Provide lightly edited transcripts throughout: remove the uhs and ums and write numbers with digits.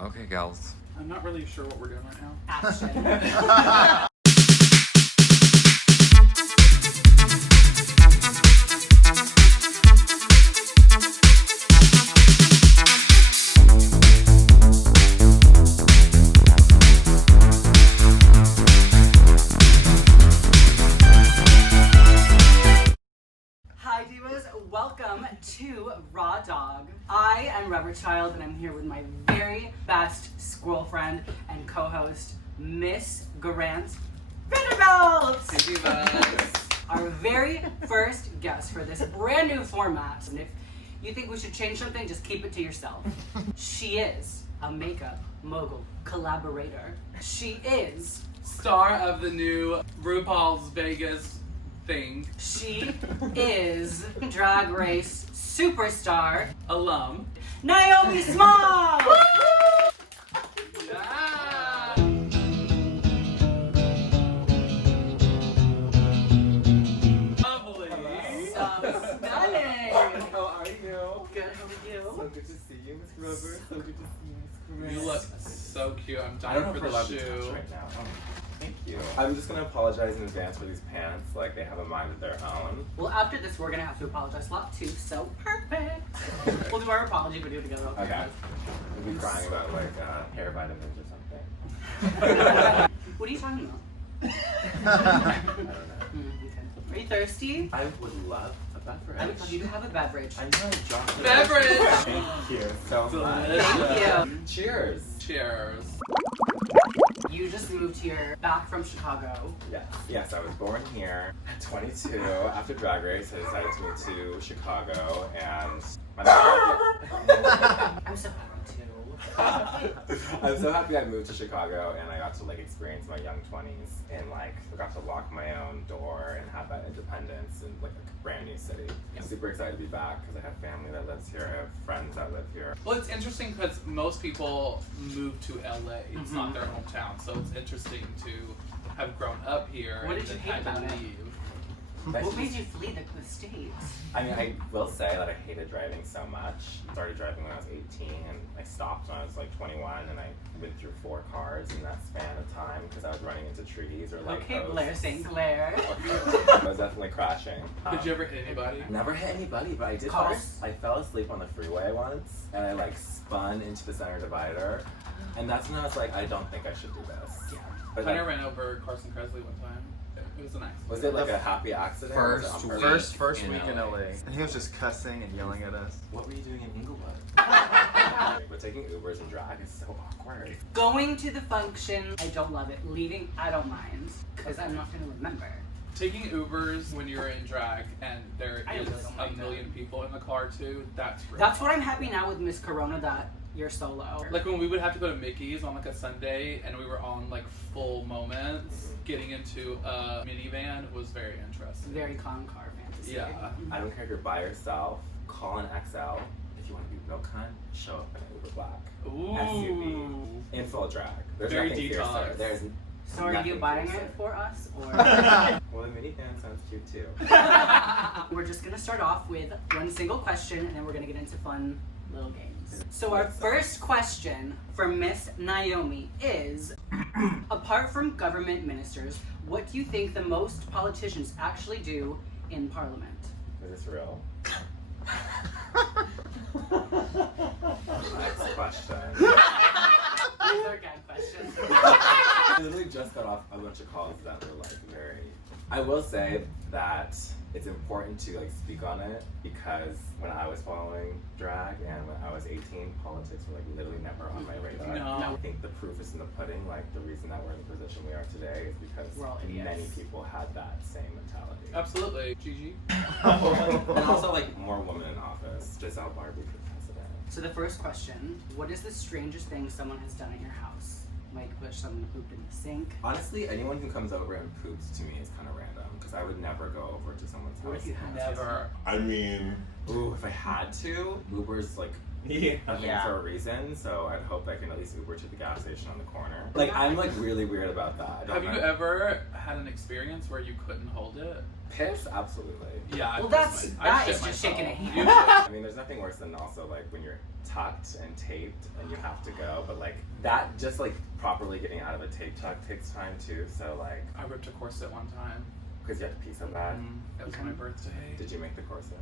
Okay, gals. I'm not really sure what we're doing right now. Action. Hi Divas, welcome to Raw Dog. I am Rubber Child and I'm here with my very best squirrel friend and co-host, Miss Grant Vanderbilt! Hey, Divas. Our very first guest for this brand new format. And if you think we should change something, just keep it to yourself. She is a makeup mogul collaborator. She is Star of the new RuPaul's Vegas thing. She is Drag Race superstar Alum. Naomi Small! Yeah. Lovely. Stunning! How are you? Good, how are you? So good to see you, Miss Rubber. So good to see you, Miss Grant. You look so cute. I'm I don't dying know for if we're the allowed to touch shoe. right now. Oh, thank you. I'm just gonna apologize in advance for these pants. Like they have a mind of their own. Well, after this, we're gonna have to apologize a lot too, so perfect. We'll do our apology video together. Okay. We'll be crying about like hair vitamins or something. What are you talking about? I don't know. Okay. Are you thirsty? I would love a beverage. I would love you to have a beverage. I know, chocolate. Beverage. Thank you so much. Delicious. Thank you. Cheers. Cheers. You just moved here back from Chicago. Yes, I was born here at 22. After Drag Race, I decided to move to Chicago, and I'm so happy too. I'm so happy I moved to Chicago and I got to like experience my young 20s and like I got to lock my own door and have that independence in like a brand new city. I'm super excited to be back because I have family that lives here, I have friends that live here. Well, it's interesting because most people move to LA. It's not their hometown, so it's interesting to have grown up here What and did you then hate had to about it? leave. What made you flee the States? I mean, I will say that I hated driving so much. I started driving when I was 18 and I stopped when I was like 21 and I went through 4 cars in that span of time because I was running into trees or like Okay, Blair St. Clair. I was definitely crashing. Did you ever hit anybody? Never hit anybody, but I did. Cars? I fell asleep on the freeway once, and I like spun into the center divider, and that's when I was like, I don't think I should do this. Yeah. But Hunter like, ran over Carson Kressley one time. It was an accident. was it like a happy accident? or was it on purpose? First in week in LA. LA. And he was just cussing and yelling at us. What were you doing in Inglewood? But taking Ubers and drag is so awkward. Going to the function, I don't love it. Leaving, I don't mind. Because I'm not going to remember. Taking Ubers when you're in drag and there I is really don't a like million that. people in the car too, that's real. That's what I'm happy now with Miss Corona that you're solo. Like when we would have to go to Mickey's on like a Sunday and we were on like full moments, getting into a minivan was very interesting. Very con car fantasy. Yeah. I don't care if you're by yourself, call an XL. If you want to be real cunt, show up in an Uber Black. Ooh. SUV. In full drag. There's Very nothing detox. fiercer. There's So are you nothing buying fiercer. it for us? Or Well, the minivan sounds cute too. we're just going to start off with one single question and then we're going to get into fun little games. So our first question for Miss Naomi is, apart from government ministers, what do you think the most politicians actually do in Parliament? Is this real? Next question. These are gag questions. I literally just got off a bunch of calls that were like very. I will say that it's important to like speak on it because when I was following drag and when I was 18, politics were like literally never on my radar. No. I think the proof is in the pudding. Like the reason that we're in the position we are today is because We're all idiots. many people had that same mentality. Absolutely. Gigi. And also like more women in office. Giselle Barbie for president. So the first question, what is the strangest thing someone has done at your house? Like push someone pooped in the sink? Honestly, anyone who comes over and poops to me is kind of random because I would never go over to someone's What house. if you had Never. I mean, Ooh, if I had to, Uber's like Yeah. I think Yeah. for a reason, so I'd hope I can at least Uber to the gas station on the corner. Like, I'm like really weird about that. I don't Have you know. ever had an experience where you couldn't hold it? Piss? Absolutely. Yeah. Well, that is shit just shaking a myself. hand. You should. I mean, there's nothing worse than also like when you're tucked and taped and you have to go, but like that just like properly getting out of a tape tuck takes time too. So like, I ripped a corset one time. because you have to pee so bad. It was on my birthday. Did you make the corset?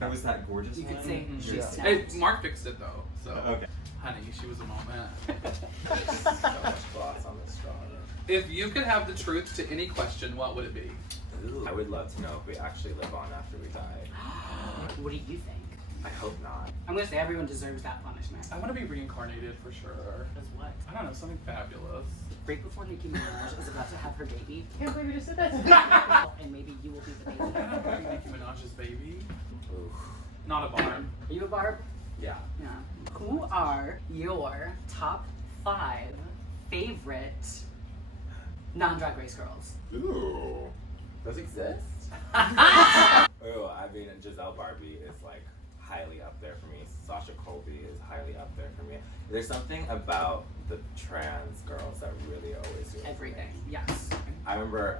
That was that gorgeous You one? could say she Yeah. snapped. Hey, Mark fixed it though, so. Okay. Honey, she was a moment. So much gloss on this straw. If you could have the truth to any question, what would it be? I would love to know if we actually live on after we die. What do you think? I hope not. I'm gonna say everyone deserves that punishment. I want to be reincarnated for sure. Because what? I don't know, something fabulous. Right before Nicki Minaj is about to have her baby. I can't believe you just said that. And maybe you will be the I don't baby. want to be Nicki Minaj's baby. Oof. Not a barn. Are you a Barb? Yeah. Yeah. Who are your top 5 favorite non-drag race girls? Ooh. Those exist? Ooh, I mean, Giselle Barbie is like highly up there for me. Sasha Colby is highly up there for me. There's something about the trans girls that really always do it for me. Everything. Yes. I remember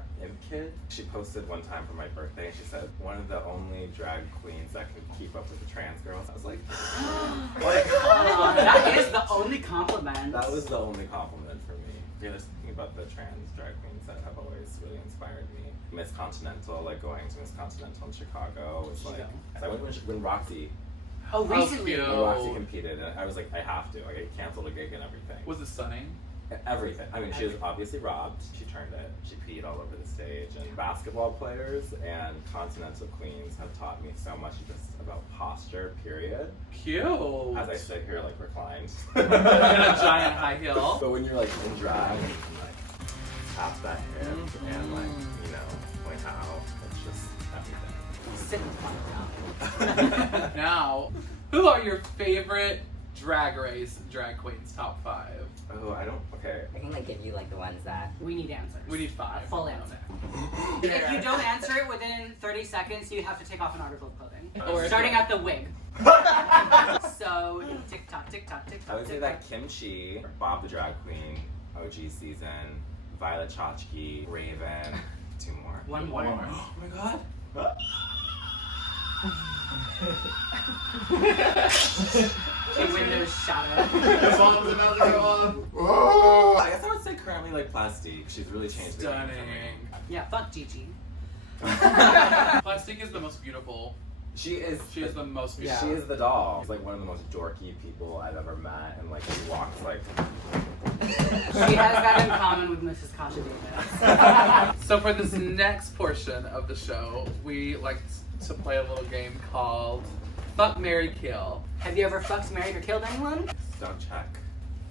Kid, she posted one time for my birthday and she said, one of the only drag queens that can keep up with the trans girls. I was like, like That is the only compliment. that was the only compliment for me. Yeah, there's something about the trans drag queens that have always really inspired me. Miss Continental, like going to Miss Continental in Chicago was Did you like, go? I went when Roxy, Oh, recently. cute. when Roxy competed, and I was like, I have to. Like, I canceled a gig and everything. Was it stunning? Everything. I mean, she was obviously robbed. She turned it. She peed all over the stage. And basketball players and continental queens have taught me so much just about posture, period. Cute. As I sit here, like, reclined. In a giant high heel. But when you're, like, in drag, and you can, like, tap that hip and, like, you know, point out. It's just everything. Sit the fuck down. Now, who are your favorite drag race drag queens? Top 5. Oh, I don't. Okay. I can like give you like the ones that. We need answers. We need 5. A full answer. If you don't answer it within 30 seconds, you have to take off an article of clothing. Or- Starting at the wig. So, tick tock, tick tock, tick tock. I would say that Kimchi, Bob the Drag Queen, OG season, Violet Chachki, Raven, 2 more. One more. Oh my god. The windows shattered. The bomb's about to go off. I guess I would say currently like Plastique. She's really changed the game for me. Stunning. Yeah, fuck Gigi. Plastic is the most beautiful. She is. She is the most She beautiful. is the doll. She's like one of the most dorky people I've ever met, and like she walks like. She has that in common with Mrs. Kasha Davis. So for this next portion of the show, we like to play a little game called Fuck, Marry, Kill. Have you ever fucked, married, or killed anyone? Don't check.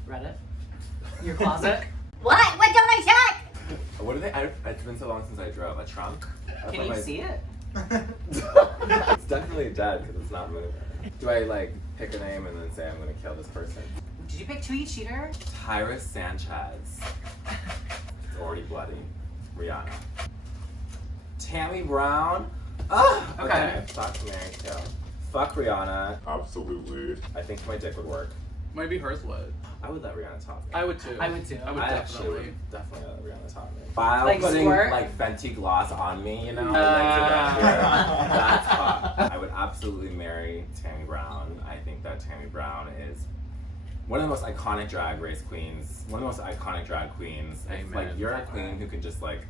Reddit? Your closet? What? What don't I check? What are they? It's been so long since I drove. A trunk? Can you see it? It's definitely dead because it's not moving. Do I like pick a name and then say I'm gonna kill this person? Did you pick Tweet Cheater? Tyra Sanchez. It's already bloody. Rihanna. Tammy Brown. Oh, Okay. Fuck Mary Kill. Fuck Rihanna. Absolutely. I think my dick would work. Maybe hers would. I would let Rihanna top me. I would too. I would too. I would I actually definitely. would definitely let Rihanna top me. While Like putting squirt? like Fenty gloss on me, you know? Ah. That's hot. I would absolutely marry Tammy Brown. I think that Tammy Brown is one of the most iconic drag race queens. One of the most iconic drag queens. It's Amen. like you're a queen who can just like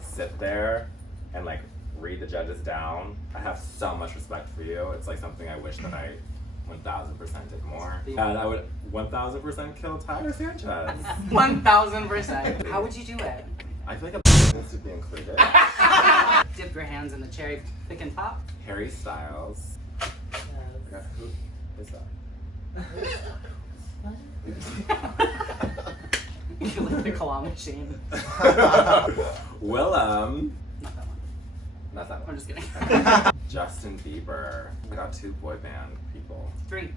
sit there and like read the judges down. I have so much respect for you. It's like something I wish that I 1000% did more. And I would 1000% kill Tyra Sanchez. 1000%. How would you do it? I feel like a needs to be included. Dip your hands in the cherry pick and pop? Harry Styles. Who is You like the claw machine. that? Willem. Not that one. Not that I'm one. just kidding. Justin Bieber. I got 2 boy band people. 3.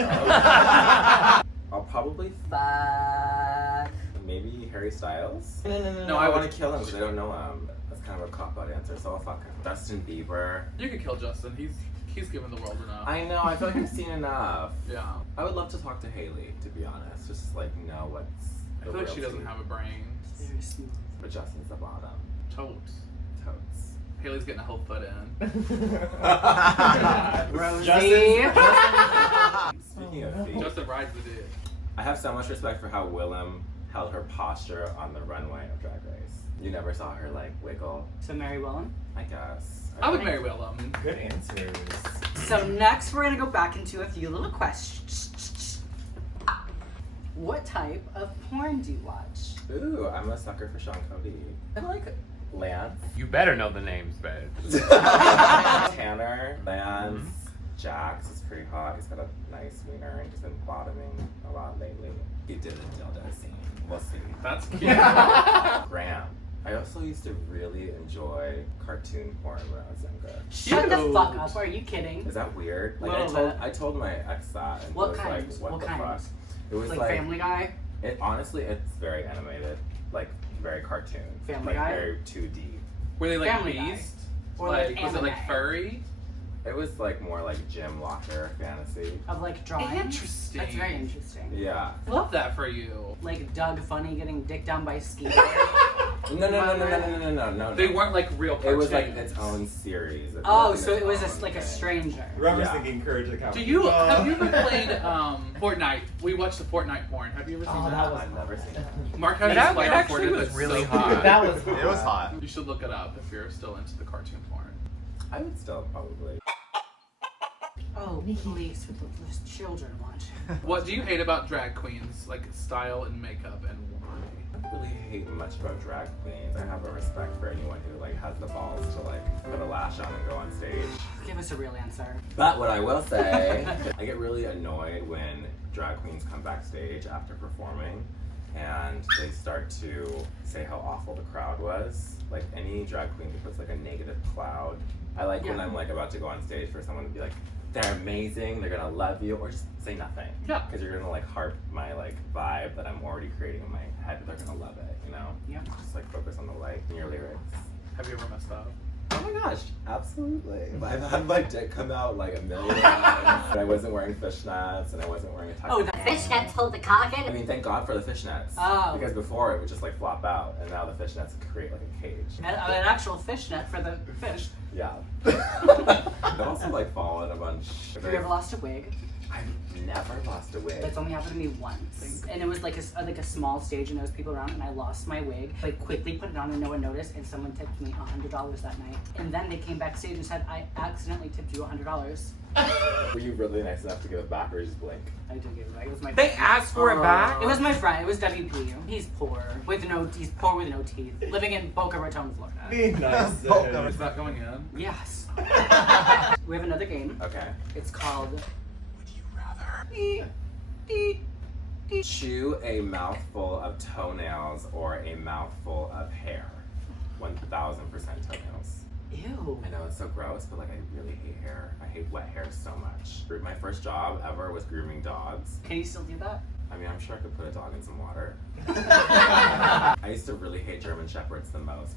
I'll probably Fuck. maybe Harry Styles. No, I I want would. to kill him because I don't know him. That's kind of a cop out answer, so I'll fuck him. Justin Bieber. You could kill Justin. He's he's given the world enough. I know, I feel like I've seen enough. Yeah. I would love to talk to Haley, to be honest. Just like know what's I feel like she doesn't have a brain. Very smooth. But Justin's the bottom. Totes. Totes. Haley's getting a whole foot in. Rosie. Speaking of feet, Justin rides the dick. I have so much respect for how Willem held her posture on the runway of Drag Race. You never saw her like wiggle, So Mary Willem. I guess. I would marry Willem. Good answers. So next we're gonna go back into a few little questions. What type of porn do you watch? Ooh, I'm a sucker for Sean Cody. I like Lance. You better know the names, babe. Tanner, Lance, Jax is pretty hot. He's got a nice wiener and just been bottoming a lot lately. He did a dildo scene. We'll see. That's cute. Graham. I also used to really enjoy cartoon porn when I was younger. Shut the Cute. fuck up. Are you kidding? Is that weird? Like Little bit. I told my ex that and What he was kind? like, what What the kind? fuck? It was Like like Family Guy? it honestly it's very animated. Like very cartoon. Family like Guy? very 2D. Were they like Family Guy. beast? Or Like, like was it like anime? furry? It was like more like gym locker fantasy. Of like drawings? Interesting. That's very interesting. Yeah. Love that for you. Like Doug Funny getting dicked down by Ski. No. They weren't like real cartoons. It was like its own series. It Oh, was so its it was own just like a thing. stranger. Whoever's Yeah. thinking Courage the Cowardly Do you Dog. have you ever played Fortnite? We watched the Fortnite porn. Have you ever seen Oh, that? that was I've never seen that. Mark had That his light actually recorded was that's really so hot. good. That was It was hot. You should look it up if you're still into the cartoon porn. I would still probably. Oh, please, with the children watching. What do you hate about drag queens, like style and makeup, and why? I don't really hate much about drag queens. I have a respect for anyone who like has the balls to like put a lash on and go on stage. Give us a real answer. But what I will say, I get really annoyed when drag queens come backstage after performing and they start to say how awful the crowd was. Like any drag queen who puts like a negative cloud. I like when Yeah. I'm like about to go on stage for someone to be like, they're amazing, they're gonna love you, or just say nothing. Yeah. Because you're gonna like harp my like vibe that I'm already creating in my head. They're gonna love it, you know? Yeah. Just like focus on the light in your lyrics. Have you ever messed up? Oh my gosh, absolutely. I've had my dick come out like a million times. And I wasn't wearing fishnets and I wasn't wearing a tuck. Oh, Fishnets hold the cock I in. mean, thank God for the fishnets. Oh. Because before it would just like flop out, and now the fishnets create like a cage. an actual fishnet for the fish. Yeah. I've also like fallen a bunch. Have you ever lost a wig? I've never lost a wig. That's only happened to me once. And it was like a small stage and there was people around and I lost my wig. I quickly put it on and no one noticed and someone tipped me $100 that night. And then they came backstage and said, I accidentally tipped you $100. Were you really nice enough to give it back or just blink? I did give it back. It was my They asked for it back? It was my friend. It was WP. He's poor with no teeth. Living in Boca Raton, Florida. Be nice. Is that going in? Yes. We have another game. Okay. It's called Chew a mouthful of toenails or a mouthful of hair. 1000% toenails. Ew. I know it's so gross, but like I really hate hair. I hate wet hair so much. My first job ever was grooming dogs. Can you still do that? I mean, I'm sure I could put a dog in some water. I used to really hate German Shepherds the most.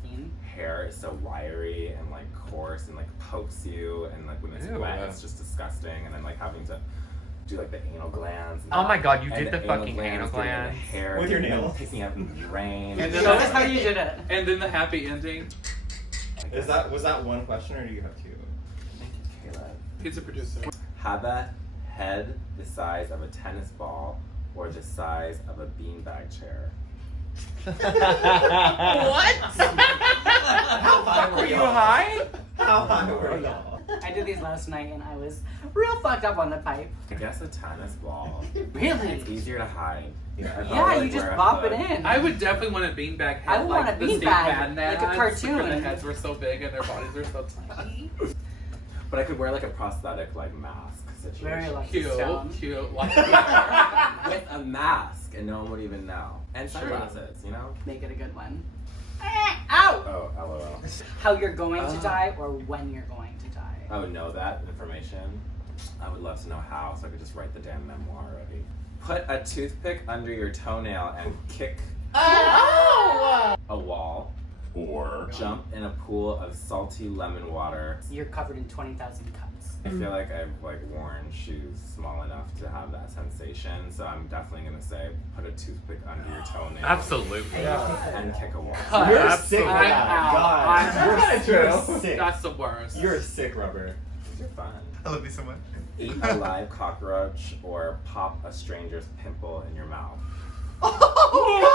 Hair is so wiry and like coarse and like pokes you, and like when it's Ew. wet, it's just disgusting. And then like having to do like the anal glands. And Oh my God, you and did the fucking anal getting in the glands. hair, With your getting them nails. picking up in the brain. And then Show us how you did it. And then the happy ending. Was that one question or do you have two? Thank you, Caleb. He's a producer. Have a head the size of a tennis ball or the size of a beanbag chair. What? How high Were you high? How high were y'all? I did these last night and I was real fucked up on the pipe. I guess a tennis ball. Really? It's easier to hide. I Yeah, probably, you just wear a bop it hood. in. I would definitely want a beanbag head. I would want like a the Steve beanbag, Madden like a ads, cartoon. Where the heads were so big and their bodies were so tiny. But I could wear like a prosthetic like mask situation. Very lucky. Cute, Stone. cute. Like, With a mask and no one would even know. And True. sunglasses, you know? Make it a good one. Ow! Oh, LOL. How you're going to Oh. die or when you're going to die. Oh, know that information? I would love to know how, so I could just write the damn memoir already. Put a toothpick under your toenail and kick a wall. Or jump in a pool of salty lemon water. You're covered in 20,000 cuts. boots. I feel like I've like worn shoes small enough to have that sensation, so I'm definitely gonna say put a toothpick under your toenail. Absolutely. And kick a wall. You're Absolutely. sick of I'm that. out. God. You're sick. That's the worst. You're sick, Rubber. These are fun. I love you so much. Eat a live cockroach or pop a stranger's pimple in your mouth. Oh,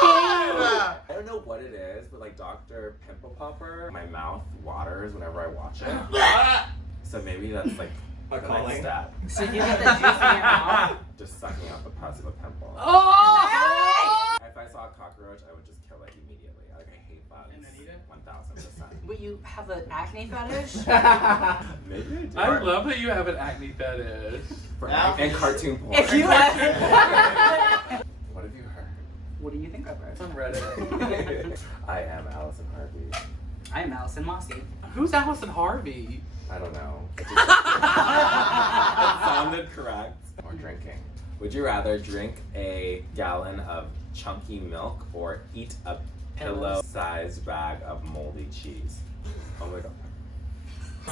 God! I don't know what it is, but like Dr. Pimple Popper, my mouth waters whenever I watch it. So maybe that's like A the calling? next step. So you get the juice in your mouth. Just sucking out the pus of a pimple. Oh! If I saw a cockroach, I would just kill it immediately. Like I hate bugs. And then eat it? 1000%. But you have an acne fetish? Maybe I do. I love that you have an acne fetish. For Now- and cartoon porn. If you What have you heard? What do you think of It's her? on Reddit. I am Allison Harvey. I'm Allison Mossy. Who's Allison Harvey? I don't know. It sounded correct. Or drinking. Would you rather drink a gallon of chunky milk or eat a pillow-sized bag of moldy cheese? Oh my god.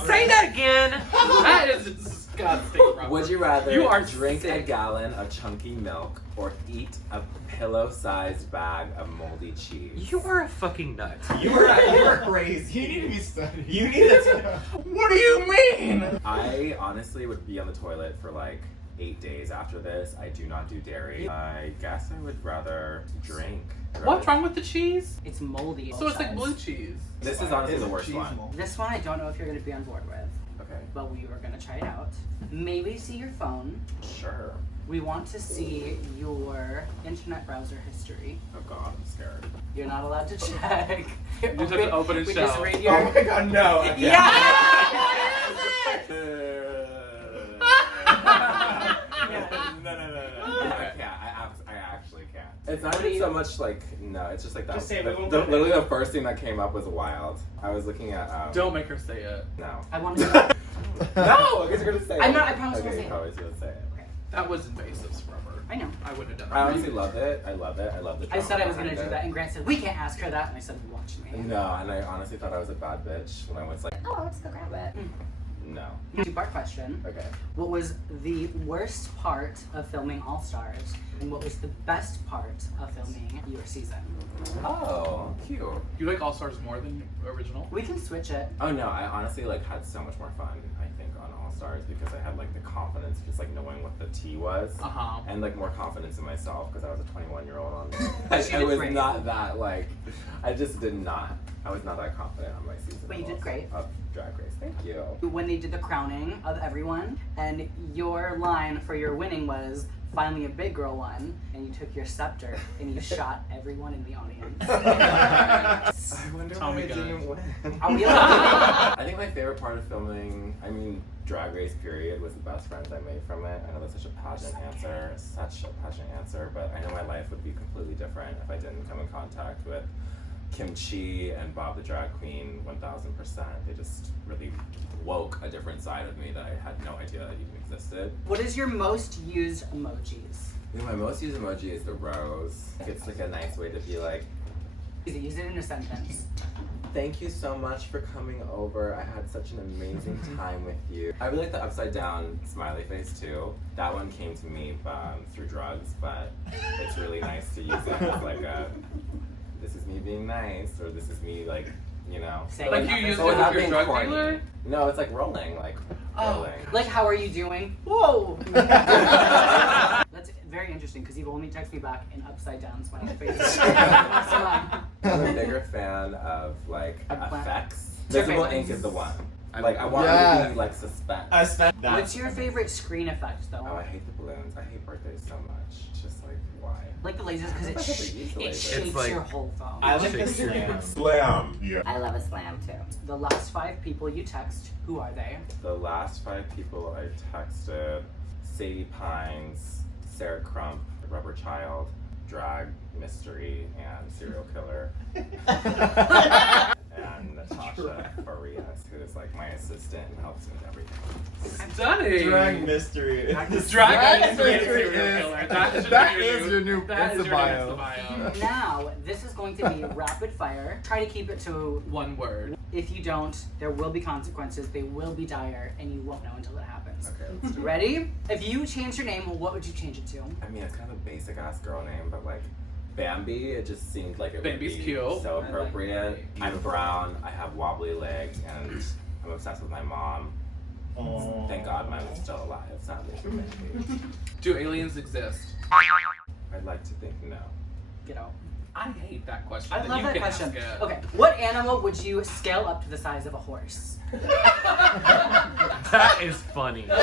Say that again. That is disgusting, Robert. Would you rather You are drink a sick. gallon of chunky milk or eat a pillow-sized bag of moldy cheese? You are a fucking nut. You are crazy. You need to be studied. You need to. What do you mean? I honestly would be on the toilet for like 8 days after this. I do not do dairy. I guess I would rather drink. What's wrong with the cheese? It's moldy. So it's like size. blue cheese. This is honestly It's the worst Cheese one. mold. This one I don't know if you're going to be on board with, Okay, but we were going to try it out. Maybe see your phone. sure. We want to see your internet browser history. Oh god, I'm scared. You're not allowed to check. You just have to open and we show. just read your... Oh my god, no. I can't. Yeah. No. I can't. I actually can't. It's not What do even you- so much like, no, it's just like that. Just say it, we won't the, put it. literally the first thing that came up was wild. I was looking at, Don't make her say it. No. I want to... No, because you're gonna say it. I'm not- I promise I okay, won't say you it. always gonna say it. That was invasive, Rubber. I know. I wouldn't have done I that. honestly love it. I love it. I love the I said I was drama going to do behind that, it. and Grant said, we can't ask her that, and I said, watch me. No, and I honestly thought I was a bad bitch when I was like, Oh, let's go grab it. no. Two-part question. Okay. What was the worst part of filming All Stars, and what was the best part of filming your season? Oh, cute. You like All Stars more than original? We can switch it. Oh no, I honestly like had so much more fun, I think, on All Stars because I had like the confidence just like knowing what the tea was. Uh-huh. And like more confidence in myself because I was a 21-year-old on But you I did was great. not that like I just did not I was not that confident on my season. But you of did All- great. Of Drag Race. Thank you. When they did the crowning of everyone, and your line for your winning was, finally a big girl won, and you took your scepter and you shot everyone in the audience. I wonder Tommy why I gun. didn't win. Are we allowed I think my favorite part of filming, I mean, Drag Race period was the best friends I made from it. I know that's such a pageant answer, but I know my life would be completely different if I didn't come in contact with Kim Chi and Bob the Drag Queen 1000%. They just really woke a different side of me that I had no idea that even existed. What is your most used emojis? You know, my most used emoji is the rose. It's like a nice way to be like, Use it in a sentence. thank you so much for coming over. I had such an amazing time with you. I really like the upside down smiley face too. That one came to me through drugs, but it's really nice to use it as like a, this is me being nice, or this is me like, you know. Say Like nothing. you use it So with without your being drug corny. dealer? No, it's like rolling, like rolling. Like, how are you doing? Whoa! That's very interesting because you've only texted me back in upside down smiley faces. I'm a bigger fan of like effects. What's your Visible favorite? ink is the one. Like I want Yeah. it to be like suspense. I spent that. What's your favorite screen effect though? Oh, I hate the balloons. I hate birthdays so much. It's just like why? Like the lasers because I never used the it lasers. shapes It's like- your whole phone. I like the Shakes your slam. Slam. Yeah. I love a slam too. The last 5 people you text, who are they? The last 5 people I texted: Sadie Pines, Sarah Crump, Rubber Child, Drag Mystery, and Serial Killer, and Natasha Farias, who is like my assistant and helps me with everything. Stunning. Drag mystery. Drag That mystery mystery serial is- killer. that is your new That is Insta your bio. Insta bio. Now, this is going to be rapid fire. Try to keep it to One word. If you don't, there will be consequences. They will be dire, and you won't know until it happens. Okay, let's do it. Ready? If you change your name, what would you change it to? I mean, it's kind of a basic ass girl name, but like Bambi, it just seemed like it Bambi's would be cute. so I like appropriate. Bambi. I'm brown, I have wobbly legs, and I'm obsessed with my mom. Aww. Thank God mine is still alive, sadly for Bambi. Do aliens exist? I'd like to think no. Get out. I hate that question. I love you that can question. ask it. Okay, what animal would you scale up to the size of a horse? That is funny. A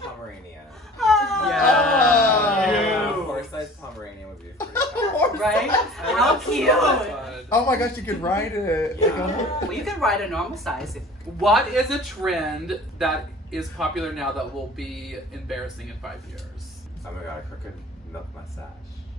Pomeranian. Yeah. A horse-sized Pomeranian would be pretty cool. Right? How cute! Oh my gosh, you could ride it. Like a- Well, you can ride a normal size. What is a trend that is popular now that will be embarrassing in 5 years? Oh my god, a crooked milk mustache.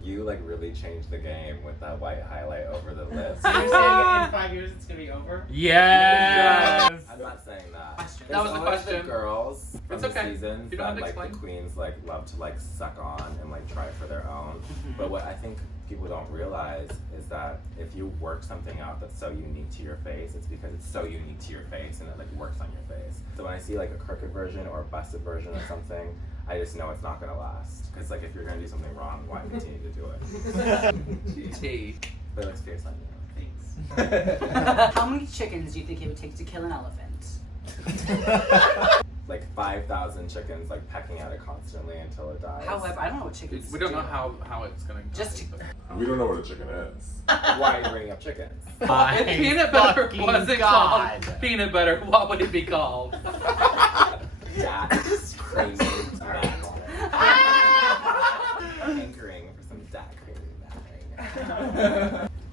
You like really changed the game with that white highlight over the lips. So you're saying in 5 years it's gonna be over? Yes. I'm not saying that. Question. That was the There's always question. The girls from It's the okay. seasons You don't have that to like the explain. queens like love to like suck on and like try for their own. Mm-hmm. But what I think people don't realize is that if you work something out that's so unique to your face, it's because it's so unique to your face and it like works on your face. So when I see like a crooked version or a busted version of something, I just know it's not gonna last. Because like if you're gonna do something wrong, why continue to do it? GT. But it looks fierce on you. Thanks. How many chickens do you think it would take to kill an elephant? Like 5,000 chickens like pecking at it constantly until it dies. However, I don't know what chickens We don't do. know how it's gonna go. Just- We don't know what a chicken is. Why are you bringing up chickens? If peanut butter fucking wasn't God. called peanut butter, what would it be called? That is crazy. Alright. Hankering for some that crazy.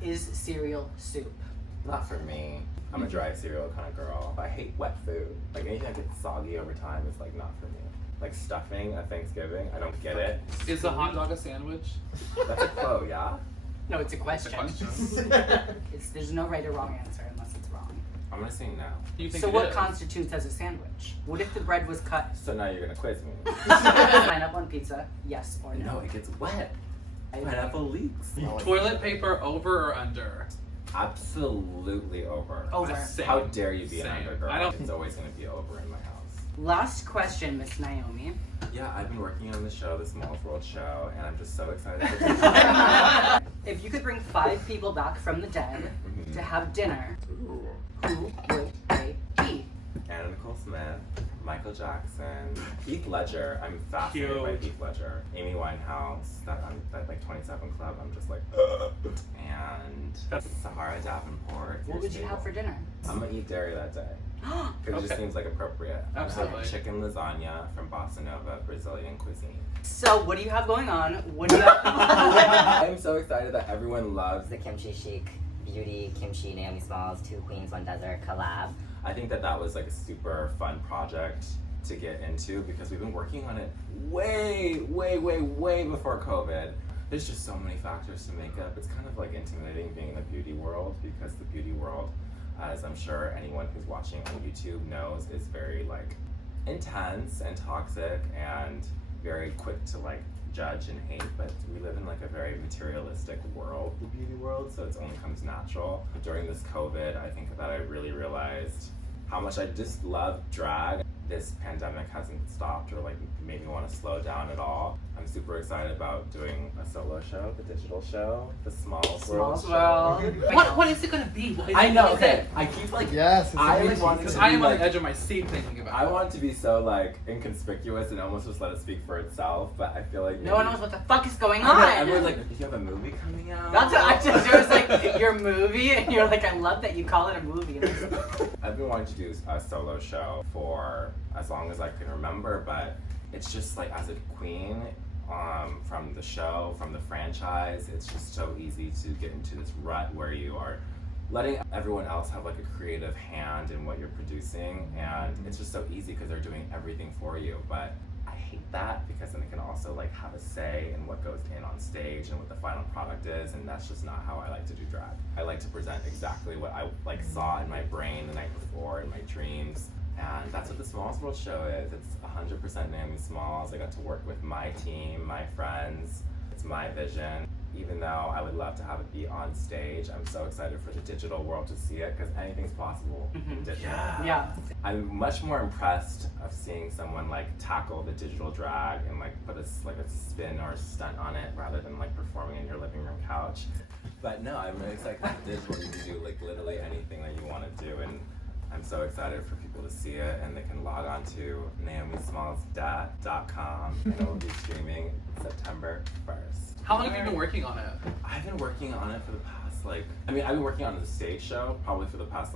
Is cereal soup? Not for me. I'm a dry cereal kind of girl. I hate wet food. Like anything that gets soggy over time is like not for me. Like stuffing at Thanksgiving, I don't get it. Is a hot dog a sandwich? That's a quote, yeah? No, it's a It's a question. question. There's no right or wrong answer unless it's wrong. I'm gonna say no. You think So it what is? constitutes as a sandwich? What if the bread was cut? So now you're gonna quiz me. Pineapple on pizza, yes or no? No, it gets wet. Pineapple leaks. Toilet paper over or under? Absolutely over. Over. Same. How dare you be an Same. undergirl? I don't- It's always gonna be over in my house. Last question, Miss Naomi. Yeah, I've been working on the show, the Smallest World show, and I'm just so excited. If you could bring 5 people back from the dead to have dinner, Ooh. who would they be? Anna Nicole Smith, Michael Jackson, Heath Ledger. I'm fascinated by Cute. Heath Ledger. Amy Winehouse. That like 27 Club. I'm just like, and Sahara Davenport. What would you have for dinner? I'm gonna eat dairy that day because it just Okay. seems like appropriate. I'm gonna have Absolutely. chicken lasagna from Bossa Nova, Brazilian cuisine. So, what do you have going on? What do you have? I'm so excited that everyone loves The Kimchi Chic Beauty Kimchi Naomi Smalls 2 Queens 1 Desert collab. I think that was like a super fun project to get into because we've been working on it way before COVID. There's just so many factors to makeup. It's kind of like intimidating being in the beauty world because the beauty world, as I'm sure anyone who's watching on YouTube knows, is very like intense and toxic and very quick to like judge and hate, but we live in like a very materialistic world, the beauty world, so it only comes natural. During this COVID, I think that I really realized how much I just love drag. This pandemic hasn't stopped or like made me want to slow down at all. I'm super excited about doing a solo show, the digital show, the Smallest World Smallest show. World. What is it gonna be? What is I it? know, What is okay. it? I keep like, Yes, it's I a like beauty. wanted Because to I be am on like, the edge of my seat thinking about I it. want to be so like inconspicuous and almost just let it speak for itself, but I feel like No one maybe- knows what the fuck is going I know, on. everyone's like, "Did you have a movie coming out?" That's what I just, it was like your movie, and you're like, I love that you call it a movie. I've been wanting to do a solo show for as long as I can remember, but it's just like as a queen, from the show, from the franchise, it's just so easy to get into this rut where you are letting everyone else have like a creative hand in what you're producing, and it's just so easy because they're doing everything for you. But I hate that because then it can also like have a say in what goes in on stage and what the final product is, and that's just not how I like to do drag. I like to present exactly what I like saw in my brain the night before in my dreams, and that's what the Smallest World show is. It's 100% Naomi Smalls. I got to work with my team, my friends. It's my vision. Even though I would love to have it be on stage, I'm so excited for the digital world to see it because anything's possible in digital. Yeah. I'm much more impressed of seeing someone like tackle the digital drag and like put a spin or a stunt on it rather than like performing in your living room couch. But no, I'm really excited for digital. You can do like literally anything that you want to do, and I'm so excited for people to see it, and they can log on to naomismalls.com and it will be streaming September 1st. How long have you been working on it? I've been working on it for the past I've been working on the stage show probably for the past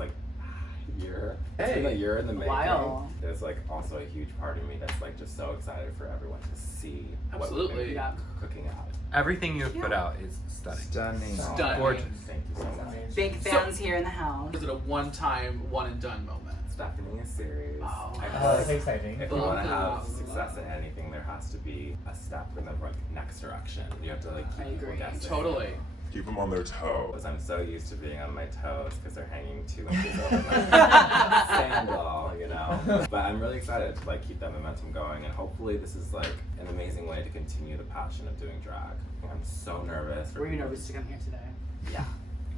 year. It's been a year in the making. Wow. There's like also a huge part of me that's like just so excited for everyone to see what we're gonna be cooking out. Everything you have put out is stunning. Stunning. Gorgeous. Thank you so much. Big fans here in the house. Is it a one-time, one-and-done moment? It's definitely a series. Oh. I feel That's like exciting. if you want to have success in anything, there has to be a step in the next direction. You have to like keep people guessing. Totally. Keep them on their toes. I'm so used to being on my toes because they're hanging 2 inches over my sandal, you know. But I'm really excited to like keep that momentum going, and hopefully this is like an amazing way to continue the passion of doing drag. I'm so nervous. Were you nervous to come here today? Yeah.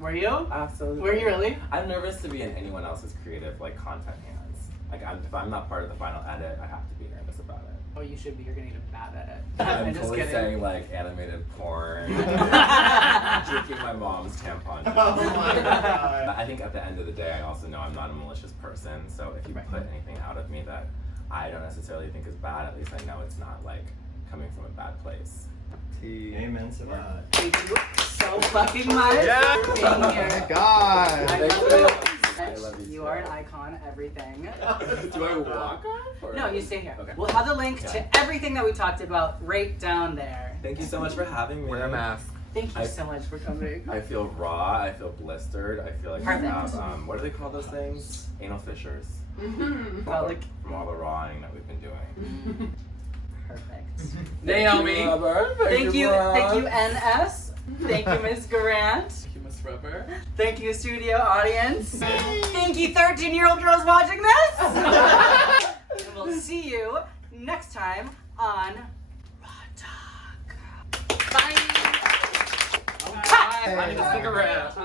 Were you? Absolutely. Were you really? I'm nervous to be in anyone else's creative like content hands. Like if I'm not part of the final edit, I have to be nervous about it. Oh, you should be. You're gonna get a bad edit. I'm just totally kidding. saying like animated porn, drinking my mom's tampon. Oh my God. I think at the end of the day, I also know I'm not a malicious person. So if you put anything out of me that I don't necessarily think is bad, at least I know it's not like coming from a bad place. Amen to that. Thank you so fucking much for being here. God. I Thank love you. you. I love you You too. are an icon, everything. Do I walk off? Or? No, you stay here. Okay. We'll have the link to everything that we talked about right down there. Thank you so much for having me. Wear a mask. Thank you so much for coming. I feel raw. I feel blistered. I feel like Perfect. I have what do they call those things? Anal fissures. Well, like, From all the rawing that we've been doing. perfect. Naomi. Thank you, Rob. NS. Thank you, Ms. Grant. Thank you, Miss Rubber. Thank you, studio audience. Thank you, 13-year-old girls watching this. And we'll see you next time on Raw Talk. Bye. I need a cigarette.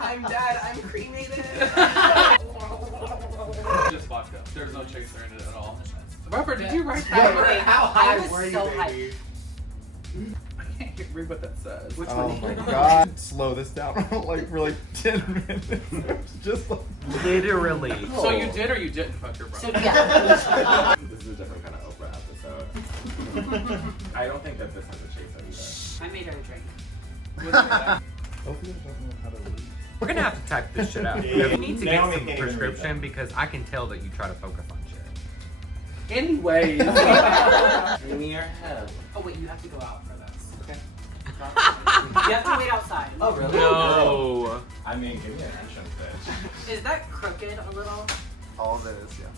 I'm dead. I'm cremated. Just vodka. There's no chaser in it at all. Rubber, did you write Yeah, that? but how I high was were you, so baby? I can't read what that says. Which Oh one? my God. Slow this down like for like 10 minutes. Just like. Literally. So you did or you didn't fuck your So brother? yeah. This is a different kind of Oprah episode. I don't think that this has a chaser either. I made her a drink. We're gonna have to type this shit out. Yeah. We need to get Naomi some can't even read prescription that. because I can tell that you try to focus on shit. Anyways. Give me your head. Oh wait, you have to go out for this. Okay. You have to wait outside. Oh really? No. I mean, give me an entrance, bitch. Is that crooked a little? All of it is, yeah.